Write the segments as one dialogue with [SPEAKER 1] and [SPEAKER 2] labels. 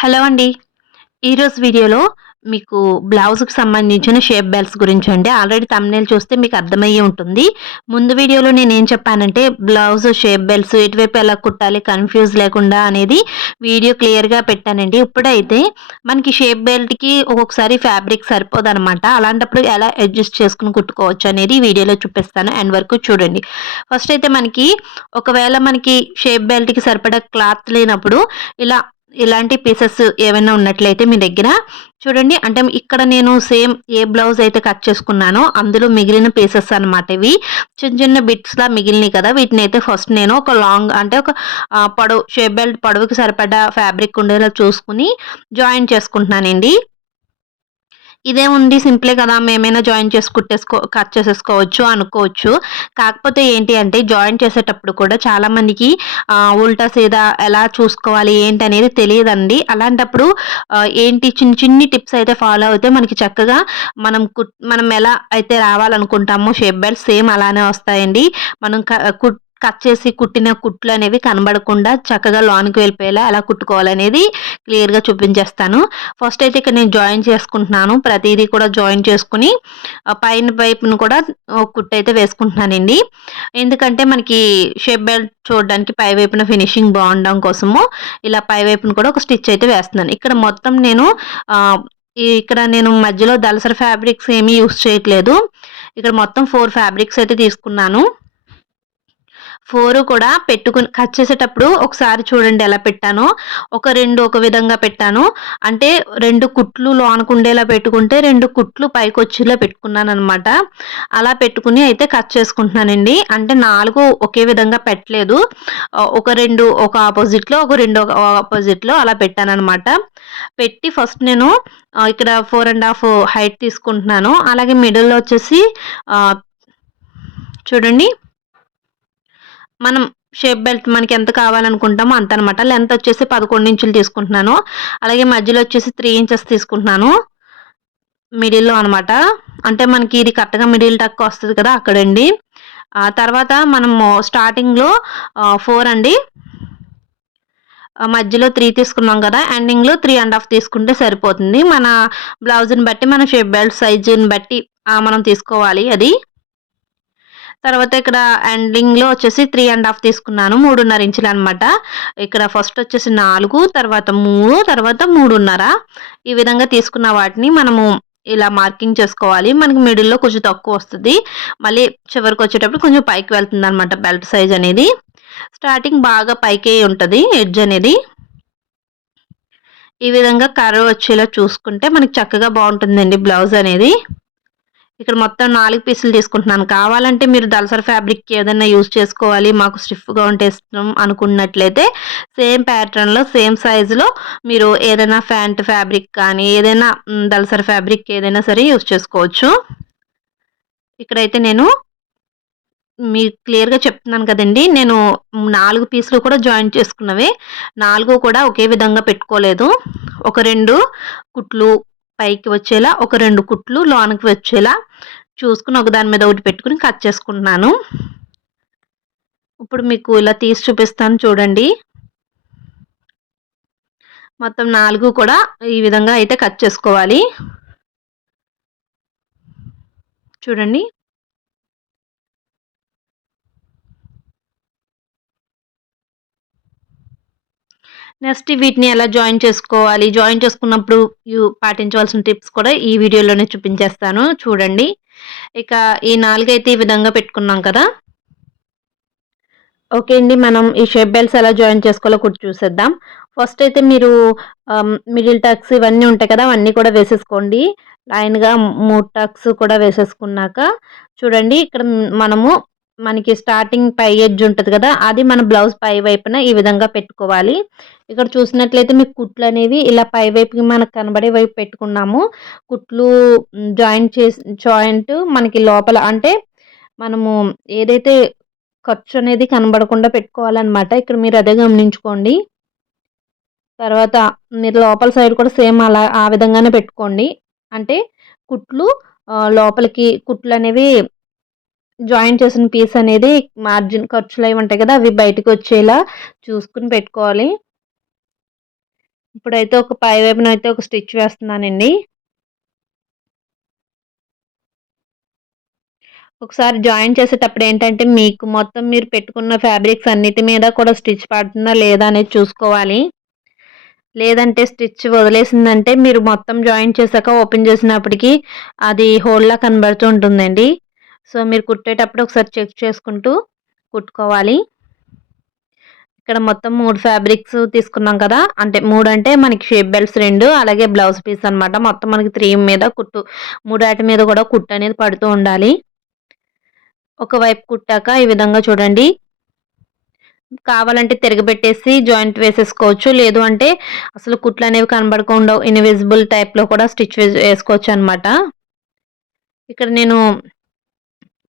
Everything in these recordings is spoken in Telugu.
[SPEAKER 1] హలో అండి. ఈరోజు వీడియోలో మీకు బ్లౌజ్కి సంబంధించిన షేప్ బెల్ట్స్ గురించి అండి. ఆల్రెడీ తమ్నేల్ చూస్తే మీకు అర్థమయ్యే ఉంటుంది. ముందు వీడియోలో నేను ఏం చెప్పానంటే బ్లౌజ్ షేప్ బెల్ట్స్ ఎటువైపు ఎలా కుట్టాలి కన్ఫ్యూజ్ లేకుండా అనేది వీడియో క్లియర్గా పెట్టానండి. ఇప్పుడైతే మనకి షేప్ బెల్ట్కి ఒక్కొక్కసారి ఫ్యాబ్రిక్ సరిపోదనమాట. అలాంటప్పుడు ఎలా అడ్జస్ట్ చేసుకుని కుట్టుకోవచ్చు అనేది వీడియోలో చూపిస్తాను. అండ్ వరకు చూడండి. ఫస్ట్ అయితే మనకి ఒకవేళ మనకి షేప్ బెల్ట్కి సరిపడా క్లాత్ లేనప్పుడు ఇలా ఇలాంటి పీసెస్ ఏమైనా ఉన్నట్లయితే మీ దగ్గర. చూడండి అంటే ఇక్కడ నేను సేమ్ ఏ బ్లౌజ్ అయితే కట్ చేసుకున్నానో అందులో మిగిలిన పీసెస్ అనమాట ఇవి. చిన్న చిన్న బిట్స్లా మిగిలినాయి కదా వీటిని అయితే ఫస్ట్ నేను ఒక లాంగ్ అంటే ఒక పొడవు షేప్ బెల్ట్ పొడవుకి సరిపడా ఫ్యాబ్రిక్ ఉండేలా చూసుకుని జాయిన్ చేసుకుంటున్నానండి. ఇదే ఉంది సింపులే కదా. మేమైనా జాయిన్ చేసి కుట్టేసుకో కట్ చేసేసుకోవచ్చు అనుకోవచ్చు. కాకపోతే ఏంటి అంటే జాయిన్ చేసేటప్పుడు కూడా చాలామందికి ఉల్టా సీదా ఎలా చూసుకోవాలి ఏంటి అనేది తెలియదండి. అలాంటప్పుడు ఏంటి చిన్న చిన్ని టిప్స్ అయితే ఫాలో అయితే మనకి చక్కగా మనం కుట్ మనం ఎలా అయితే రావాలనుకుంటామో షేప్ బెల్ట్ సేమ్ అలానే వస్తాయండి. మనం కుట్ కట్ చేసి కుట్టిన కుట్లు అనేవి కనబడకుండా చక్కగా లోనికి వెళ్ళిపోయేలా ఎలా కుట్టుకోవాలనేది క్లియర్గా చూపించేస్తాను. ఫస్ట్ అయితే ఇక్కడ నేను జాయిన్ చేసుకుంటున్నాను. ప్రతిదీ కూడా జాయిన్ చేసుకుని పైన వైపును కూడా కుట్టు అయితే వేసుకుంటున్నానండి. ఎందుకంటే మనకి షేప్ బెల్ట్ చూడడానికి పై వైపున ఫినిషింగ్ బాగుండడం కోసము ఇలా పై వైపున కూడా ఒక స్టిచ్ అయితే వేస్తున్నాను. ఇక్కడ మొత్తం నేను ఇక్కడ నేను మధ్యలో దలసరి ఫ్యాబ్రిక్స్ ఏమీ యూస్ చేయట్లేదు. ఇక్కడ మొత్తం ఫోర్ ఫ్యాబ్రిక్స్ అయితే తీసుకున్నాను. ఫోర్ కూడా పెట్టుకుని కట్ చేసేటప్పుడు ఒకసారి చూడండి ఎలా పెట్టానో. ఒక రెండు ఒక విధంగా పెట్టాను. అంటే రెండు కుట్లు లోనకుండేలా పెట్టుకుంటే రెండు కుట్లు పైకి వచ్చేలా పెట్టుకున్నాను అనమాట అలా పెట్టుకుని అయితే కట్ చేసుకుంటున్నానండి. అంటే నాలుగు ఒకే విధంగా పెట్టలేదు. ఒక రెండు ఒక ఆపోజిట్లో ఒక రెండు ఆపోజిట్లో అలా పెట్టాను అనమాట పెట్టి ఫస్ట్ నేను ఇక్కడ ఫోర్ అండ్ హాఫ్ హైట్ తీసుకుంటున్నాను. అలాగే మిడిల్లో వచ్చేసి చూడండి. మనం షేప్ బెల్ట్ మనకి ఎంత కావాలనుకుంటామో అంత అనమాట లెంత్ వచ్చేసి పదకొండు ఇంచులు తీసుకుంటున్నాను. అలాగే మధ్యలో వచ్చేసి త్రీ ఇంచెస్ తీసుకుంటున్నాను. మిడిల్లో అనమాట. అంటే మనకి ఇది కరెక్ట్గా మిడిల్ టక్ వస్తుంది కదా అక్కడండి. తర్వాత మనము స్టార్టింగ్లో ఫోర్ అండి. మధ్యలో త్రీ తీసుకున్నాం కదా. ఎండింగ్లో త్రీ అండ్ హాఫ్ తీసుకుంటే సరిపోతుంది. మన బ్లౌజ్ని బట్టి మన షేప్ బెల్ట్ సైజుని బట్టి మనం తీసుకోవాలి అది. తర్వాత ఇక్కడ ఎండింగ్లో వచ్చేసి త్రీ అండ్ హాఫ్ తీసుకున్నాను మూడున్నర ఇంచులు అనమాట ఇక్కడ ఫస్ట్ వచ్చేసి నాలుగు తర్వాత మూడు తర్వాత మూడున్నర. ఈ విధంగా తీసుకున్న వాటిని మనము ఇలా మార్కింగ్ చేసుకోవాలి. మనకి మిడిల్లో కొంచెం తక్కువ వస్తుంది. మళ్ళీ చివరికి వచ్చేటప్పుడు కొంచెం పైకి వెళ్తుంది అనమాట బెల్ట్ సైజ్ అనేది. స్టార్టింగ్ బాగా పైకే ఉంటుంది ఎడ్జ్ అనేది. ఈ విధంగా కర్వ్ వచ్చేలా చూసుకుంటే మనకి చక్కగా బాగుంటుందండి బ్లౌజ్ అనేది. ఇక్కడ మొత్తం నాలుగు పీసులు తీసుకుంటున్నాను. కావాలంటే మీరు దల్సర్ ఫ్యాబ్రిక్ ఏదైనా యూజ్ చేసుకోవాలి. మాకు స్టిఫ్గా ఉంటే ఇష్టం అనుకున్నట్లయితే సేమ్ ప్యాటర్న్లో సేమ్ సైజులో మీరు ఏదైనా ఫ్యాంట్ ఫ్యాబ్రిక్ కానీ ఏదైనా దల్సర్ ఫ్యాబ్రిక్ ఏదైనా సరే యూజ్ చేసుకోవచ్చు. ఇక్కడైతే నేను మీ క్లియర్గా చెప్తున్నాను కదండి. నేను నాలుగు పీసులు కూడా జాయిన్ చేసుకున్నవి. నాలుగు కూడా ఒకే విధంగా పెట్టుకోలేదు. ఒక రెండు కుట్లు పైకి వచ్చేలా ఒక రెండు కుట్లు లోనకి వచ్చేలా చూసుకుని ఒక దాని మీద ఒకటి పెట్టుకుని కట్ చేసుకుంటున్నాను. ఇప్పుడు మీకు ఇలా తీసి చూపిస్తాను చూడండి. మొత్తం నాలుగు కూడా ఈ విధంగా అయితే కట్ చేసుకోవాలి. చూడండి. నెక్స్ట్ వీటిని ఎలా జాయిన్ చేసుకోవాలి? జాయిన్ చేసుకున్నప్పుడు పాటించవలసిన టిప్స్ కూడా ఈ వీడియోలోనే చూపించేస్తాను. చూడండి. ఇక ఈ నాలుగైతే ఈ విధంగా పెట్టుకున్నాం కదా. ఓకే అండి. మనం ఈ షేప్ బెల్ట్స్ ఎలా జాయిన్ చేసుకోవాలో కూడా చూసేద్దాం. ఫస్ట్ అయితే మీరు um, మిడిల్ టక్స్ ఇవన్నీ ఉంటాయి కదా అవన్నీ కూడా వేసేసుకోండి. లైన్గా మూడు టక్స్ కూడా వేసేసుకున్నాక చూడండి. ఇక్కడ మనము మనకి స్టార్టింగ్ పై ఎడ్జ్ ఉంటుంది కదా అది మన బ్లౌజ్ పై వైపున ఈ విధంగా పెట్టుకోవాలి. ఇక్కడ చూసినట్లయితే మీకు కుట్లు అనేవి ఇలా పై వైపుకి మనకు కనబడే వైపు పెట్టుకున్నాము. కుట్లు జాయింట్ చేసి జాయింట్ మనకి లోపల అంటే మనము ఏదైతే ఖర్చు అనేది కనబడకుండా పెట్టుకోవాలన్నమాట. ఇక్కడ మీరు అదే గమనించుకోండి. తర్వాత మీరు లోపల సైడ్ కూడా సేమ్ అలా ఆ విధంగానే పెట్టుకోండి. అంటే కుట్లు లోపలికి కుట్లు అనేవి జాయిన్ చేసిన పీస్ అనేది మార్జిన్ ఖర్చులు అవి ఉంటాయి కదా అవి బయటకు వచ్చేలా చూసుకుని పెట్టుకోవాలి. ఇప్పుడైతే ఒక పై వైపున అయితే ఒక స్టిచ్ వేస్తున్నానండి. ఒకసారి జాయిన్ చేసేటప్పుడు ఏంటంటే మీకు మొత్తం మీరు పెట్టుకున్న ఫ్యాబ్రిక్స్ అన్నిటి మీద కూడా స్టిచ్ పడుతుందా లేదా అనేది చూసుకోవాలి. లేదంటే స్టిచ్ వదిలేసిందంటే మీరు మొత్తం జాయిన్ చేశాక ఓపెన్ చేసినప్పటికీ అది హోల్లా కనబడుతూ ఉంటుందండి. సో మీరు కుట్టేటప్పుడు ఒకసారి చెక్ చేసుకుంటూ కుట్టుకోవాలి. ఇక్కడ మొత్తం మూడు ఫ్యాబ్రిక్స్ తీసుకున్నాం కదా అంటే మూడు అంటే మనకి షేప్ బెల్ట్స్ రెండు అలాగే బ్లౌజ్ పీస్ అనమాట మొత్తం మనకి త్రీ మీద కుట్టు మూడాటి మీద కూడా కుట్టు అనేది పడుతూ ఉండాలి. ఒకవైపు కుట్టాక ఈ విధంగా చూడండి. కావాలంటే తిరగబెట్టేసి జాయింట్ వేసేసుకోవచ్చు. లేదు అంటే అసలు కుట్లు అనేవి కనబడకుండా ఇన్విజిబుల్ టైప్లో కూడా స్టిచ్ వేసుకోవచ్చు అనమాట ఇక్కడ నేను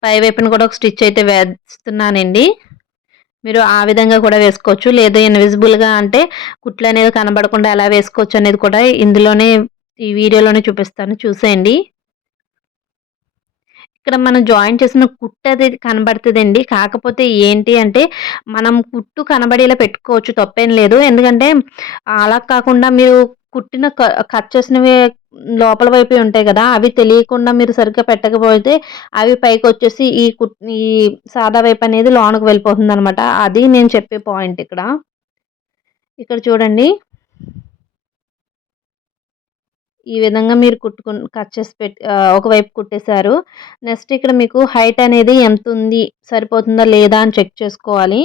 [SPEAKER 1] పై వైపున కూడా ఒక స్టిచ్ అయితే వేస్తున్నానండి. మీరు ఆ విధంగా కూడా వేసుకోవచ్చు. లేదు ఇన్విజిబుల్గా అంటే కుట్లు అనేది కనబడకుండా ఎలా వేసుకోవచ్చు అనేది కూడా ఇందులోనే ఈ వీడియోలోనే చూపిస్తాను. చూసేయండి. ఇక్కడ మనం జాయిన్ చేసిన కుట్టు అది కనబడుతుందండి. కాకపోతే ఏంటి అంటే మనం కుట్టు కనబడేలా పెట్టుకోవచ్చు. తప్పేం లేదు. ఎందుకంటే అలా కాకుండా మీరు కుట్టిన కట్ చేసినవి లోపల వైపు ఉంటాయి కదా అవి తెలియకుండా మీరు సరిగ్గా పెట్టకపోతే అవి పైకి వచ్చేసి ఈ కుట్ ఈ సాదా వైపు అనేది లోనకు వెళ్ళిపోతుంది అనమాట అది నేను చెప్పే పాయింట్ ఇక్కడ. ఇక్కడ చూడండి. ఈ విధంగా మీరు కుట్టుకు కట్ చేసి పెట్టి ఒకవైపు కుట్టేశారు. నెక్స్ట్ ఇక్కడ మీకు హైట్ అనేది ఎంత ఉంది సరిపోతుందా లేదా అని చెక్ చేసుకోవాలి.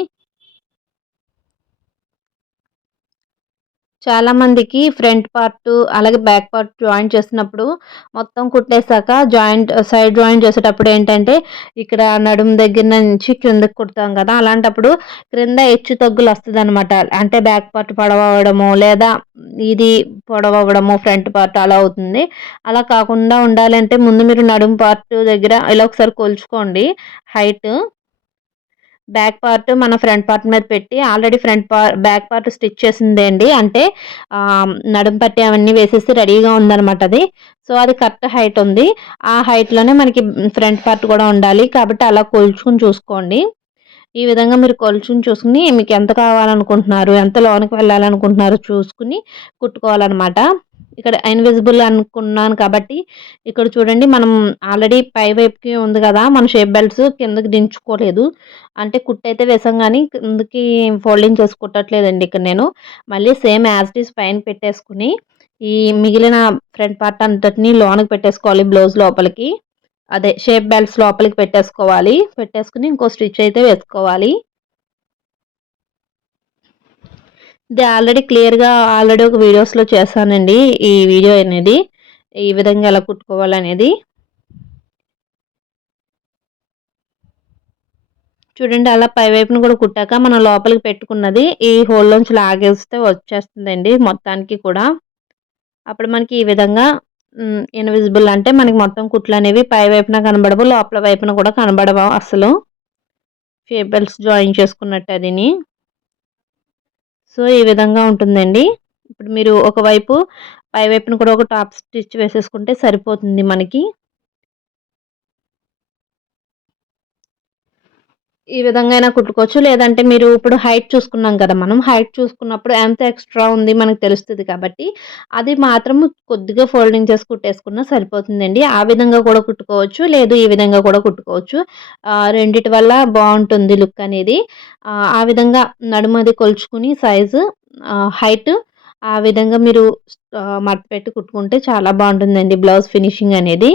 [SPEAKER 1] చాలామందికి ఫ్రంట్ పార్ట్ అలాగే బ్యాక్ పార్ట్ జాయింట్ చేసినప్పుడు మొత్తం కుట్టేశాక జాయింట్ సైడ్ జాయింట్ చేసేటప్పుడు ఏంటంటే ఇక్కడ నడుము దగ్గర నుంచి కిందకి కుడతాం కదా అలాంటప్పుడు క్రింద హెచ్చు తగ్గులు వస్తుంది అనమాట అంటే బ్యాక్ పార్ట్ పొడవడము లేదా ఇది పొడవడము ఫ్రంట్ పార్ట్ అలా అవుతుంది. అలా కాకుండా ఉండాలంటే ముందు మీరు నడుము పార్ట్ దగ్గర ఇలా ఒకసారి కొలుచుకోండి. హైట్ బ్యాక్ పార్ట్ మన ఫ్రంట్ పార్ట్ మీద పెట్టి already front part back part stitch చేసిందే అండి. అంటే నడుం పట్టి అవన్నీ వేసేసి రెడీగా ఉందనమాట అది. సో అది కరెక్ట్ హైట్ ఉంది. ఆ హైట్లోనే మనకి ఫ్రంట్ పార్ట్ కూడా ఉండాలి. కాబట్టి అలా కొలుచుకుని చూసుకోండి. ఈ విధంగా మీరు కొలుచుని చూసుకుని మీకు ఎంత కావాలనుకుంటున్నారు ఎంత లోనికి వెళ్ళాలనుకుంటున్నారు చూసుకుని కుట్టుకోవాలన్నమాట. ఇక్కడ ఇన్విజిబుల్ అనుకున్నాను కాబట్టి ఇక్కడ చూడండి మనం ఆల్రెడీ పై వైపుకి ఉంది కదా మన షేప్ బెల్ట్స్ కిందకి దించుకోలేదు. అంటే కుట్టు అయితే వేసాం కానీ కిందకి ఫోల్డింగ్ చేసి కుట్టట్లేదండి ఇక్కడ నేను. మళ్ళీ సేమ్ యాజ్ ఇట్ ఈస్ పైన పెట్టేసుకుని ఈ మిగిలిన ఫ్రంట్ పార్ట్ అంతటిని లోనకి పెట్టేసుకోవాలి బ్లౌజ్ లోపలికి. అదే షేప్ బెల్ట్స్ లోపలికి పెట్టేసుకోవాలి. పెట్టేసుకుని ఇంకో స్టిచ్ అయితే వేసుకోవాలి. ఇది ఆల్రెడీ క్లియర్గా ఆల్రెడీ ఒక వీడియోస్లో చేశానండి ఈ వీడియో అనేది. ఈ విధంగా ఎలా కుట్టుకోవాలనేది. చూడండి అలా పైవైపును కూడా కుట్టాక మనం లోపలికి పెట్టుకున్నది ఈ హోల్లోంచి లాగేస్తే వచ్చేస్తుందండి మొత్తానికి కూడా. అప్పుడు మనకి ఈ విధంగా ఇన్విజిబుల్ అంటే మనకి మొత్తం కుట్లు అనేవి పై వైపున కనబడవు లోపల వైపున కూడా కనబడవు అసలు. ఫేబెల్స్ జాయిన్ చేసుకున్నట్టు అదిని. సో ఈ విధంగా ఉంటుందండి. ఇప్పుడు మీరు ఒకవైపు పై వైపున కూడా ఒక టాప్ స్టిచ్ వేసేసుకుంటే సరిపోతుంది మనకి. ఈ విధంగా అయినా కుట్టుకోవచ్చు. లేదంటే మీరు ఇప్పుడు హైట్ చూసుకున్నాం కదా మనం హైట్ చూసుకున్నప్పుడు ఎంత ఎక్స్ట్రా ఉంది మనకు తెలుస్తుంది కాబట్టి అది మాత్రం కొద్దిగా ఫోల్డింగ్ చేసి కుట్టేసుకున్నా సరిపోతుందండి. ఆ విధంగా కూడా కుట్టుకోవచ్చు లేదు ఈ విధంగా కూడా కుట్టుకోవచ్చు. రెండిటి వల్ల బాగుంటుంది లుక్ అనేది. ఆ విధంగా నడుమది కొలుచుకుని సైజు హైట్ ఆ విధంగా మీరు మడత పెట్టి కుట్టుకుంటే చాలా బాగుంటుందండి. బ్లౌజ్ ఫినిషింగ్ అనేది.